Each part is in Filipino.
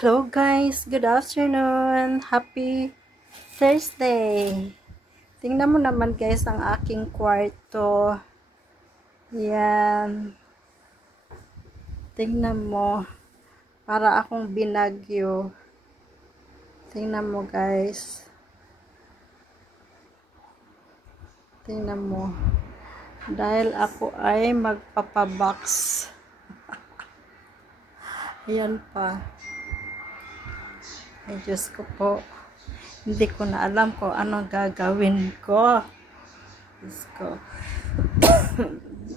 Hello guys, good afternoon. Happy Thursday. Tingnan mo naman guys ang aking kwarto. Yan. Tingnan mo. Para akong binagyo. Tingnan mo guys. Tingnan mo. Dahil ako ay magpapabox. Ayan pa. Ay Diyos ko po. Hindi ko na alam kung ano gagawin ko. Diyos ko.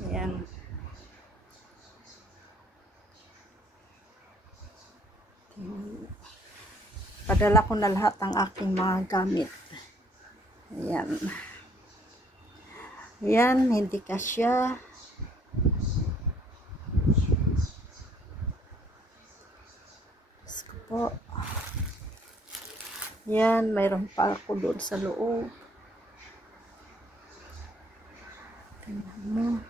Ayan. Padala ko na lahat ng aking mga gamit. Ayan. Ayan, hindi kasya. Diyos ko po. Yan, mayroon pa ako doon sa loob. Tingnan mo.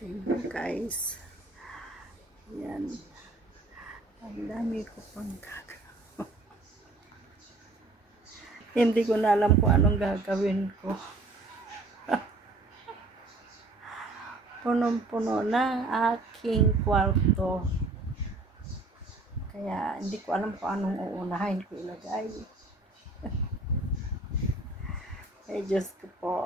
Tingnan mo guys. Yan. Ang dami ko pang gagawin. Hindi ko na alam kung anong gagawin ko. Punong-puno ng aking kwarto. Kaya hindi ko alam kung anong uunahin ko ilagay. Ay Diyos ko po.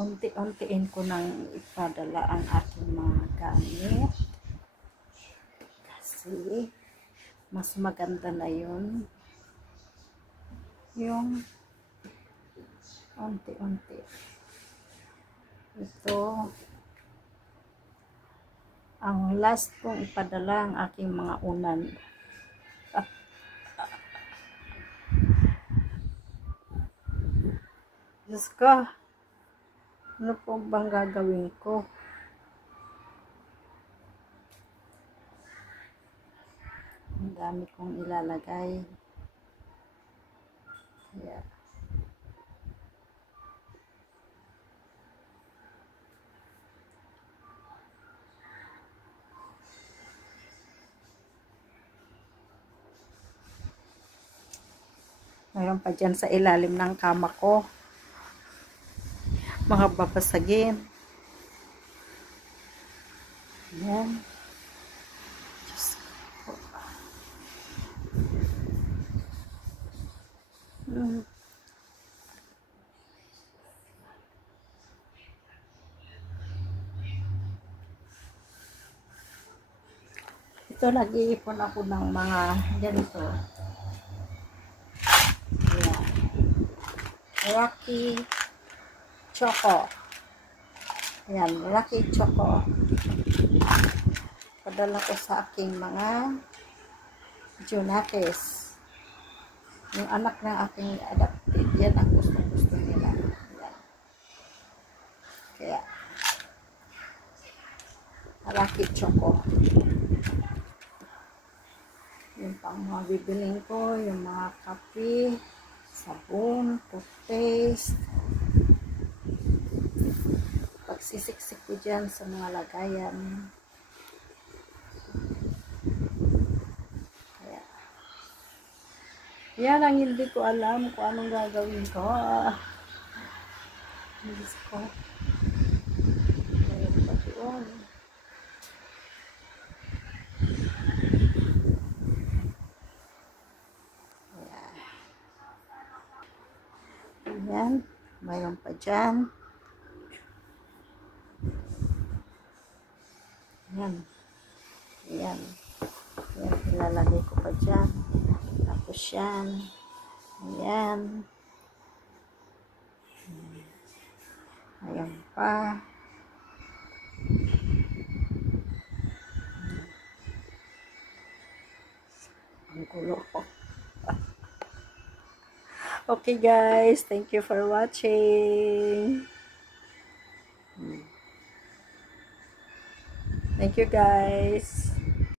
Unti-untiin ko nang ipadala ang aking mga gamit. Kasi mas maganda na yun. Yung unti-unti. Ito ang last kong ipadala ang aking mga unan. Diyos ko, ano po bang gagawin ko? Ang dami kong ilalagay. Yeah. Mayroon pa dyan sa ilalim ng kama ko. Mga babasagin. Ayan. Diyos ko po. Ito, nag-iipon ako ng mga ganito. Ayan. Rocky Choco. Ayan, Rocky Choco. Padala ko sa aking mga Junakis. Yung anak ng aking adopted. Yan ang gusto nila. Ayan. Kaya, Rocky Choco. Yung pang mga bibiling ko, yung mga kape, sabon, toothpaste. Pagsisiksik ko dyan sa mga lagayan. Kaya, yan ang hindi ko alam kung anong gagawin ko. Diyos ko. Mayroon pa doon. Ayan, mayroon pa dyan. Ayan. Ayan. Ayan, ilalagay ko pa dyan. Tapos yan. Ayan. Ayan pa. Ang gulo ko. Okay guys, thank you for watching. Thank you guys.